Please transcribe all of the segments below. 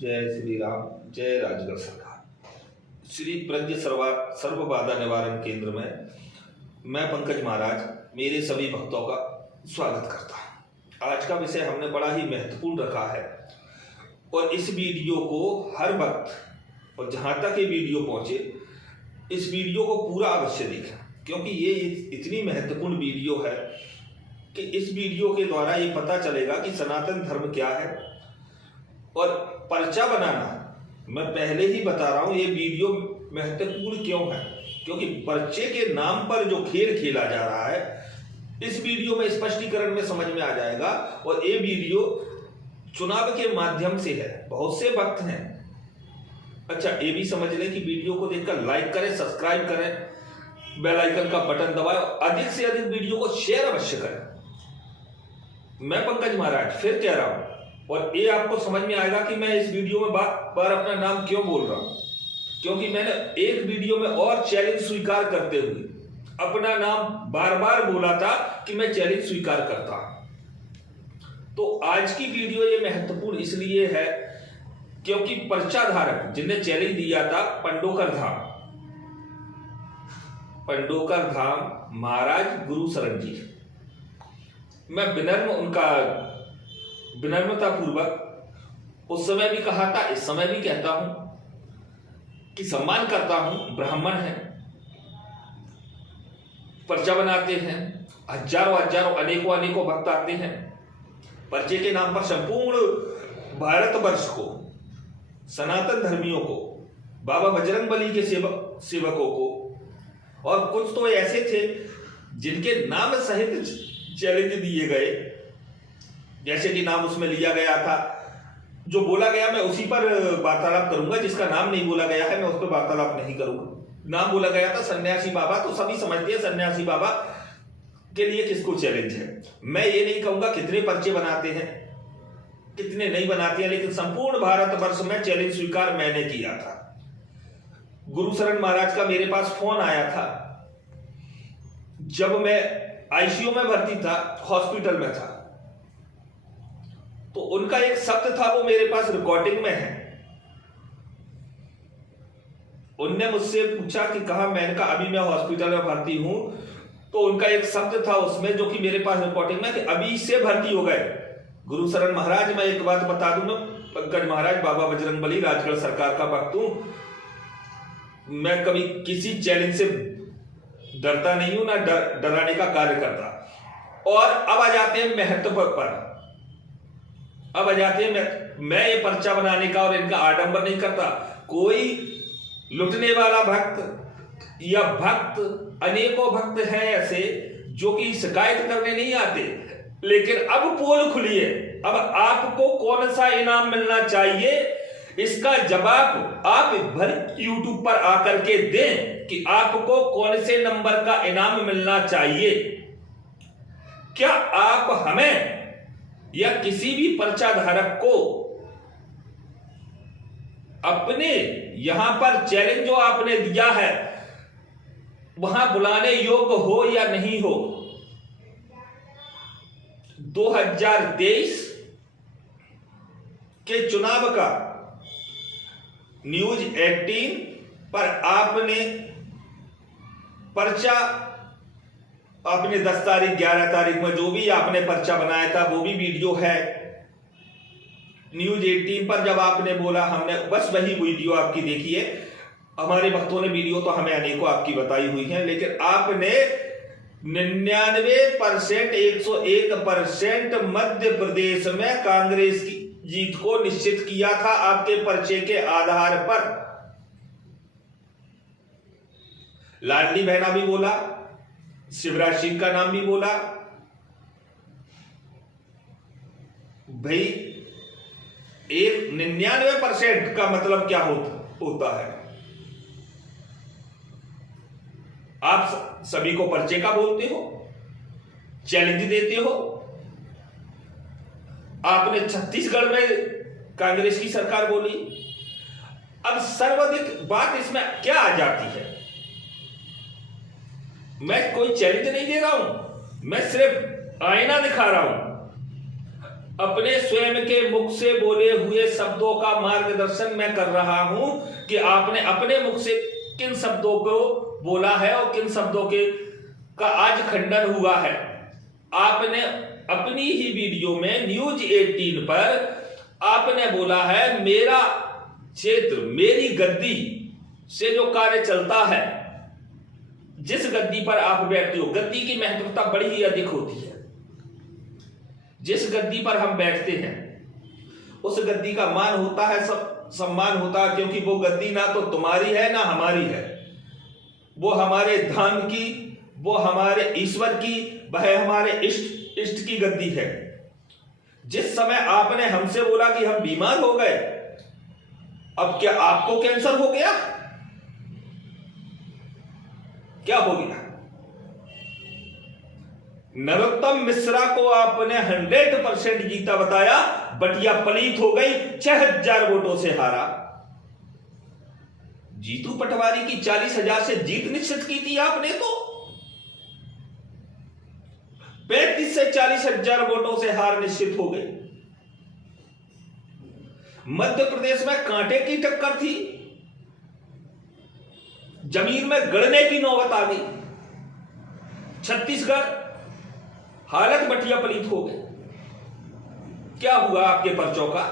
जय श्री राम, जय राजगढ़ सरकार। श्री प्रज्ञ सर्व बाधा निवारण केंद्र में मैं पंकज महाराज मेरे सभी भक्तों का स्वागत करता हूँ। आज का विषय हमने बड़ा ही महत्वपूर्ण रखा है और इस वीडियो को हर वक्त और जहाँ तक ये वीडियो पहुँचे इस वीडियो को पूरा अवश्य देखें, क्योंकि ये इतनी महत्वपूर्ण वीडियो है कि इस वीडियो के द्वारा ये पता चलेगा कि सनातन धर्म क्या है। और पर्चा बनाना, मैं पहले ही बता रहा हूं ये वीडियो महत्वपूर्ण क्यों है, क्योंकि पर्चे के नाम पर जो खेल खेला जा रहा है इस वीडियो में स्पष्टीकरण में समझ में आ जाएगा। और ये वीडियो चुनाव के माध्यम से है, बहुत से भक्त हैं। अच्छा, ये भी समझ लें कि वीडियो को देखकर लाइक करें, सब्सक्राइब करें, बेल आइकन का बटन दबाएं, अधिक से अधिक वीडियो को शेयर अवश्य करें। मैं पंकज महाराज फिर कह रहा हूं, और ये आपको समझ में आएगा कि मैं इस वीडियो में बार अपना नाम क्यों बोल रहा हूं, क्योंकि मैंने एक वीडियो में और चैलेंज स्वीकार करते हुए अपना नाम बार बार बोला था कि मैं चैलेंज स्वीकार करता हूं। तो आज की वीडियो ये महत्वपूर्ण इसलिए है क्योंकि पर्चा धारक जिन्हें चैलेंज दिया था पंडोकर धाम महाराज गुरु शरण जी, मैं विनम्रता पूर्वक उस समय भी कहा था, इस समय भी कहता हूं कि सम्मान करता हूं। ब्राह्मण हैं, पर्चा बनाते हैं, हजारों अनेकों भक्त आते हैं। पर्चे के नाम पर संपूर्ण भारतवर्ष को, सनातन धर्मियों को, बाबा बजरंगबली के सेवकों को, और कुछ तो ऐसे थे जिनके नाम सहित चैलेंज दिए गए, जैसे कि नाम उसमें लिया गया था, जो बोला गया मैं उसी पर वार्तालाप करूंगा, जिसका नाम नहीं बोला गया है मैं उस पर वार्तालाप नहीं करूंगा। नाम बोला गया था सन्यासी बाबा, तो सभी समझते हैं सन्यासी बाबा के लिए किसको चैलेंज है। मैं ये नहीं कहूंगा कितने पर्चे बनाते हैं कितने नहीं बनाते हैं, लेकिन संपूर्ण भारतवर्ष में चैलेंज स्वीकार मैंने किया था। गुरु शरण महाराज का मेरे पास फोन आया था जब मैं आईसीयू में भर्ती था, हॉस्पिटल में था, तो उनका एक शब्द था, वो मेरे पास रिकॉर्डिंग में है। उनने मुझसे पूछा कि कहा, मैंने कहा अभी मैं हॉस्पिटल में भर्ती हूं, तो उनका एक शब्द था उसमें जो कि मेरे पास रिकॉर्डिंग में कि अभी से भर्ती हो गए। गुरु शरण महाराज, मैं एक बात बता दूं, मैं पंकज महाराज बाबा बजरंगबली राजगढ़ सरकार का भक्त हूं। मैं कभी किसी चैलेंज से डरता नहीं हूं, ना डराने का कार्य करता। और अब आ जाते हैं महत्व पर, अब आ जाते हैं मैं ये पर्चा बनाने का और इनका आडंबर नहीं करता। कोई लुटने वाला भक्त या भक्त, अनेकों भक्त हैं ऐसे जो कि शिकायत करने नहीं आते, लेकिन अब पोल खुली है, अब आपको कौन सा इनाम मिलना चाहिए इसका जवाब आप भर यूट्यूब पर आकर के दें कि आपको कौन से नंबर का इनाम मिलना चाहिए। क्या आप हमें या किसी भी पर्चा धारक को अपने यहां पर चैलेंज जो आपने दिया है वहां बुलाने योग्य हो या नहीं हो? 2023 के चुनाव का न्यूज 18 पर आपने पर्चा, आपने 10 तारीख 11 तारीख में जो भी आपने पर्चा बनाया था वो भी वीडियो है। न्यूज 18 पर जब आपने बोला, हमने बस वही वीडियो आपकी देखी है। हमारे भक्तों ने वीडियो तो हमें अनेकों आपकी बताई हुई है, लेकिन आपने 99% 101% मध्य प्रदेश में कांग्रेस की जीत को निश्चित किया था आपके पर्चे के आधार पर। लाडली बहना भी बोला, शिवराज सिंह का नाम भी बोला। भाई, एक 99% का मतलब क्या होता है? आप सभी को पर्चे का बोलते हो, चैलेंज देते हो। आपने छत्तीसगढ़ में कांग्रेस की सरकार बोली। अब सर्वाधिक बात इसमें क्या आ जाती है? मैं कोई चैलेंज नहीं दे रहा हूं, मैं सिर्फ आईना दिखा रहा हूं। अपने स्वयं के मुख से बोले हुए शब्दों का मार्गदर्शन मैं कर रहा हूं कि आपने अपने मुख से किन शब्दों को बोला है और किन शब्दों के का आज खंडन हुआ है। आपने अपनी ही वीडियो में न्यूज 18 पर आपने बोला है, मेरा क्षेत्र मेरी गद्दी से जो कार्य चलता है, जिस गद्दी पर आप बैठते हो, गद्दी की महत्वता बड़ी ही अधिक होती है। जिस गद्दी पर हम बैठते हैं उस गद्दी का मान होता है, सब सम्मान होता है, क्योंकि वो गद्दी ना तो तुम्हारी है ना हमारी है, वो हमारे धाम की, वो हमारे ईश्वर की, वह हमारे इष्ट की गद्दी है। जिस समय आपने हमसे बोला कि हम बीमार हो गए, अब क्या आपको कैंसर हो गया? क्या हो गया? नरोत्तम मिश्रा को आपने 100% जीता बताया, बटिया पलीत हो गई, 6000 वोटों से हारा। जीतू पटवारी की 40,000 से जीत निश्चित की थी आपने, तो 35 से 40,000 वोटों से हार निश्चित हो गई। मध्य प्रदेश में कांटे की टक्कर थी, जमीन में गड़ने की नौबत आ गई। छत्तीसगढ़ हालत बटिया पलीत हो गई। क्या हुआ आपके पर्चों का?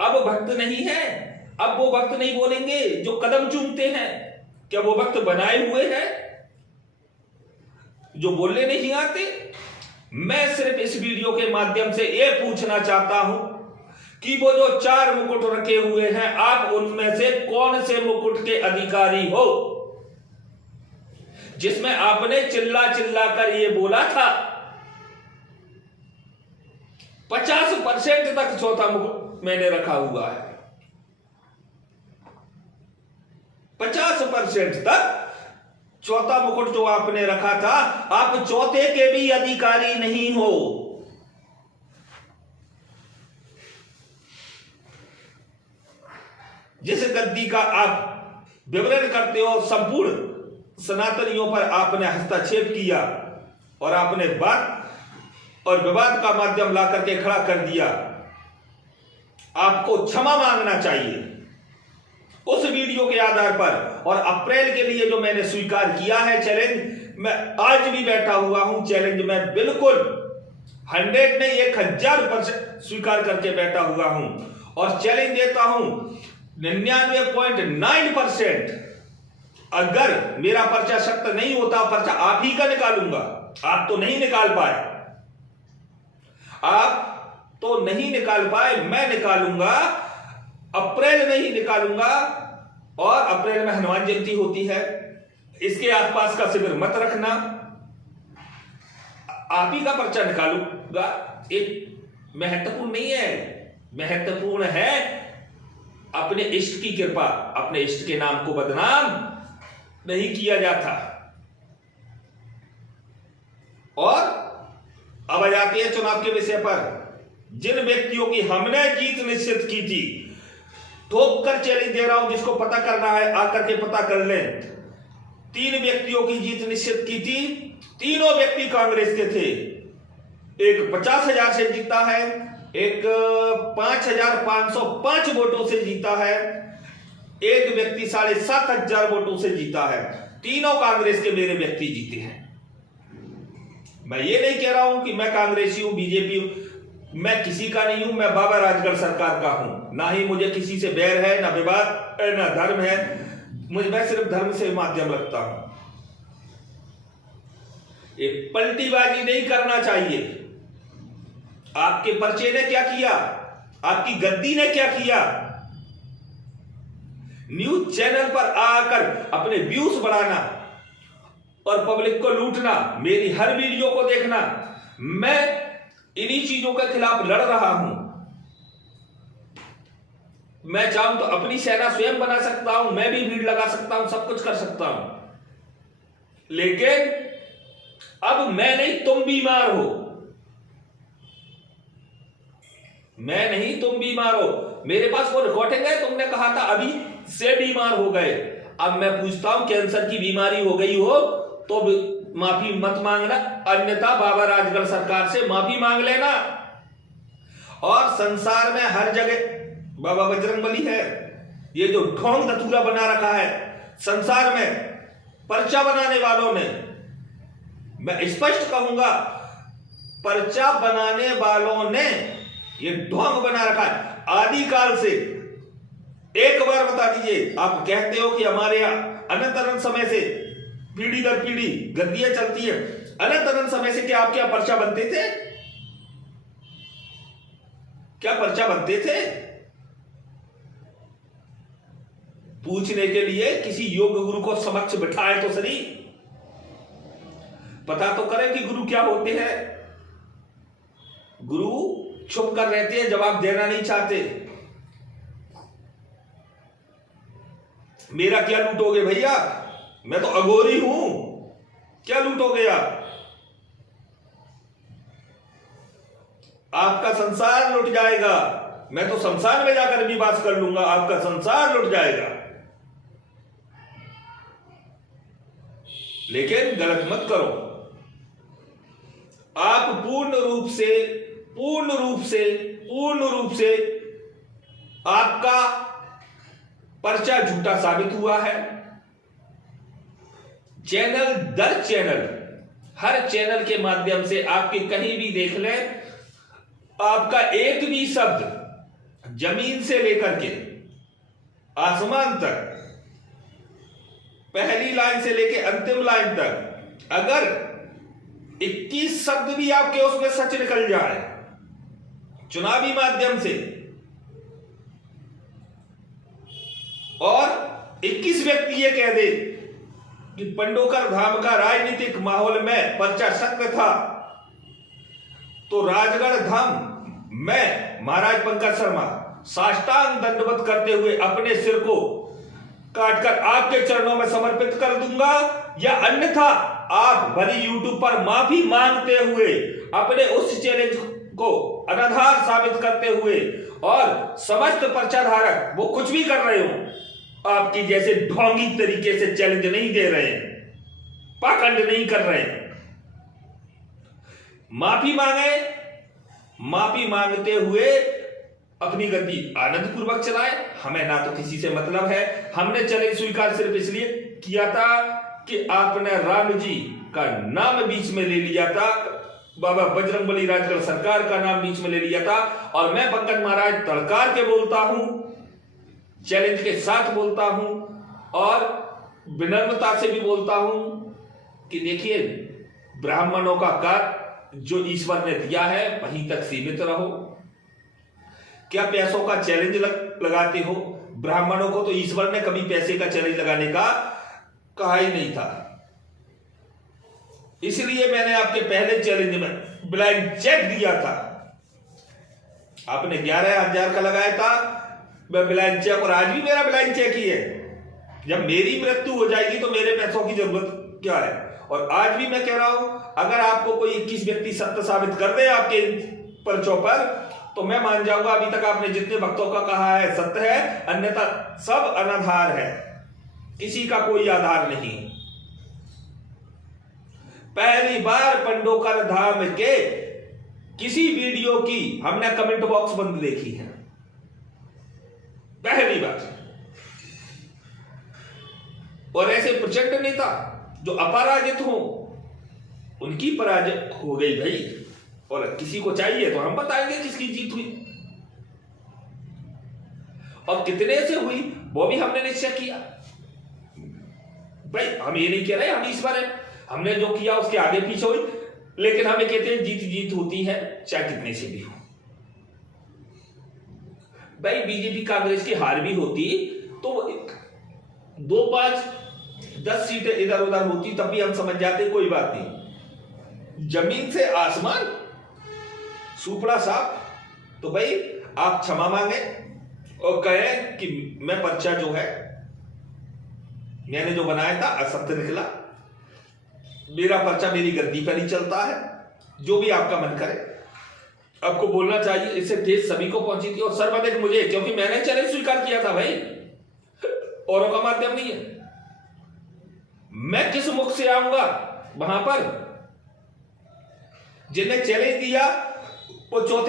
अब भक्त नहीं है, अब वो भक्त नहीं बोलेंगे जो कदम चूमते हैं। क्या वो भक्त बनाए हुए हैं जो बोलने नहीं आते? मैं सिर्फ इस वीडियो के माध्यम से यह पूछना चाहता हूं कि वो जो 4 मुकुट रखे हुए हैं, आप उनमें से कौन से मुकुट के अधिकारी हो, जिसमें आपने चिल्ला चिल्ला कर यह बोला था 50% तक चौथा मुकुट मैंने रखा हुआ है। 50% तक चौथा मुकुट जो आपने रखा था, आप चौथे के भी अधिकारी नहीं हो। जिस गद्दी का आप विवरण करते हो, संपूर्ण सनातनियों पर आपने हस्तक्षेप किया और आपने बात और विवाद का माध्यम ला करके खड़ा कर दिया। आपको क्षमा मांगना चाहिए उस वीडियो के आधार पर। और अप्रैल के लिए जो मैंने स्वीकार किया है चैलेंज, मैं आज भी बैठा हुआ हूं, चैलेंज मैं बिल्कुल 100 नहीं 1000% स्वीकार करके बैठा हुआ हूं और चैलेंज देता हूं 99.9%। अगर मेरा पर्चा सख्त नहीं होता, पर्चा आप ही का निकालूंगा। आप तो नहीं निकाल पाए, आप तो नहीं निकाल पाए, मैं निकालूंगा। अप्रैल में ही निकालूंगा। और अप्रैल में हनुमान जयंती होती है, इसके आसपास का शिविर मत रखना, आप ही का पर्चा निकालूंगा। एक महत्वपूर्ण नहीं है, महत्वपूर्ण है अपने इष्ट की कृपा। अपने इष्ट के नाम को बदनाम नहीं किया जाता। और अब आ जाते हैं चुनाव के विषय पर। जिन व्यक्तियों की हमने जीत निश्चित की थी, ठोक कर चैलेंज दे रहा हूं, जिसको पता करना है आकर के पता कर लें। 3 व्यक्तियों की जीत निश्चित की थी, तीनों व्यक्ति कांग्रेस के थे। एक 50,000 से जीता है, एक 5,505 वोटों से जीता है, एक व्यक्ति 7,500 वोटों से जीता है। तीनों कांग्रेस के मेरे व्यक्ति जीते हैं। मैं ये नहीं कह रहा हूं कि मैं कांग्रेसी हूं, बीजेपी हूं, मैं किसी का नहीं हूं। मैं बाबा राजगढ़ सरकार का हूं, ना ही मुझे किसी से बैर है, ना विवाद, ना धर्म है। मैं सिर्फ धर्म से माध्यम रखता हूं। एक पलटीबाजी नहीं करना चाहिए। आपके पर्चे ने क्या किया, आपकी गद्दी ने क्या किया? न्यूज चैनल पर आकर अपने व्यूज बढ़ाना और पब्लिक को लूटना, मेरी हर वीडियो को देखना। मैं इन्हीं चीजों के खिलाफ लड़ रहा हूं। मैं चाहूं तो अपनी सेना स्वयं बना सकता हूं, मैं भी भीड़ लगा सकता हूं, सब कुछ कर सकता हूं, लेकिन अब मैं नहीं, तुम बीमार हो। मैं नहीं, तुम बीमार हो। मेरे पास वो रिकॉर्डिंग है, तुमने कहा था अभी से बीमार हो गए। अब मैं पूछता हूं, कैंसर की बीमारी हो गई हो तो माफी मत मांगना, अन्यथा बाबा राजगढ़ सरकार से माफी मांग लेना। और संसार में हर जगह बाबा बजरंगबली है। ये जो ढोंग धतूरा बना रखा है संसार में पर्चा बनाने वालों ने, मैं स्पष्ट कहूंगा पर्चा बनाने वालों ने ये ढोंग बना रखा है आदिकाल से। एक बार बता दीजिए, आप कहते हो कि हमारे यहां अनंत अनंत समय से पीढ़ी दर पीढ़ी गद्दियां चलती है, अनंत अनंत समय से क्या आपके यहां पर्चा बनते थे? क्या पर्चा बनते थे? पूछने के लिए किसी योग गुरु को समक्ष बिठाए तो सही, पता तो करें कि गुरु क्या होते हैं। गुरु छुप कर रहते हैं, जवाब देना नहीं चाहते। मेरा क्या लूटोगे भैया? मैं तो अघोरी हूं, क्या लूटोगे आप? आपका संसार लुट जाएगा। मैं तो संसार में जाकर भी वास कर लूंगा, आपका संसार लुट जाएगा। लेकिन गलत मत करो। आप पूर्ण रूप से आपका पर्चा झूठा साबित हुआ है। चैनल दर चैनल, हर चैनल के माध्यम से आपके कहीं भी देख लें, आपका एक भी शब्द जमीन से लेकर के आसमान तक, पहली लाइन से लेकर अंतिम लाइन तक, अगर 21 शब्द भी आपके उसमें सच निकल जाए चुनावी माध्यम से, और 21 व्यक्ति ये कह दे कि पंडोकर धाम का राजनीतिक माहौल में पर्चा सत्य था, तो राजगढ़ धाम में महाराज पंकज शर्मा साष्टांग दंडवत करते हुए अपने सिर को काटकर आपके चरणों में समर्पित कर दूंगा, या अन्यथा आप भरी यूट्यूब पर माफी मांगते हुए अपने उस चैलेंज को अनाधार साबित करते हुए, और समस्त पर्चाधारक वो कुछ भी कर रहे हो आपकी जैसे ढोंगी तरीके से चैलेंज नहीं दे रहे हैं, पाखंड नहीं कर रहे हैं, माफी मांगे, माफी मांगते हुए अपनी गद्दी आनंद पूर्वक चलाए। हमें ना तो किसी से मतलब है, हमने चैलेंज स्वीकार सिर्फ इसलिए किया था कि आपने राम जी का नाम बीच में ले लिया था, बाबा बजरंगबली राजगढ़ सरकार का नाम बीच में ले लिया था, और मैं पंकज महाराज तड़कार के बोलता हूं, चैलेंज के साथ बोलता हूं, और विनम्रता से भी बोलता हूं कि देखिए, ब्राह्मणों का कार्य जो ईश्वर ने दिया है वहीं तक सीमित रहो। क्या पैसों का चैलेंज लगाते हो? ब्राह्मणों को तो ईश्वर ने कभी पैसे का चैलेंज लगाने का कहा ही नहीं था। इसलिए मैंने आपके पहले चैलेंज में ब्लाइंड चेक दिया था, आपने 11,000 का लगाया था मैं ब्लाइंड चेक, और आज भी मेरा ब्लाइंड चेक ही है। जब मेरी मृत्यु हो जाएगी तो मेरे पैसों की जरूरत क्या है? और आज भी मैं कह रहा हूं, अगर आपको कोई 21 व्यक्ति सत्य साबित कर दे आपके पर्चों पर, तो मैं मान जाऊंगा अभी तक आपने जितने भक्तों का कहा है सत्य है, अन्यथा सब अनाधार है, किसी का कोई आधार नहीं। पहली बार पंडोकर धाम के किसी वीडियो की हमने कमेंट बॉक्स बंद देखी है, पहली बार। और ऐसे प्रचंड नेता जो अपराजित हो, उनकी पराजय हो गई भाई, और किसी को चाहिए तो हम बताएंगे किसकी जीत हुई और कितने से हुई, वो भी हमने निश्चय किया। भाई हम ये नहीं कह रहे हम ईश्वर है, हमने जो किया उसके आगे पीछे हुई, लेकिन हमें कहते हैं जीत जीत होती है चाहे कितने से भी हो। भाई बीजेपी कांग्रेस की हार भी होती तो 2, 5, 10 सीटें इधर उधर होती तब भी हम समझ जाते कोई बात नहीं। जमीन से आसमान सुपड़ा साफ, तो भाई आप क्षमा मांगे और कहें कि मैं पर्चा जो है मैंने जो बनाया था असत्य निकला, मेरा पर्चा मेरी गद्दी पर ही चलता है, जो भी आपका मन करे आपको बोलना चाहिए। इससे ठेस सभी को पहुंची थी और सर्वाधिक मुझे, क्योंकि मैंने चैलेंज स्वीकार किया था भाई, औरों का माध्यम नहीं है। मैं किस मुख से आऊंगा वहां पर? जिन्हें चैलेंज दिया वो चौथे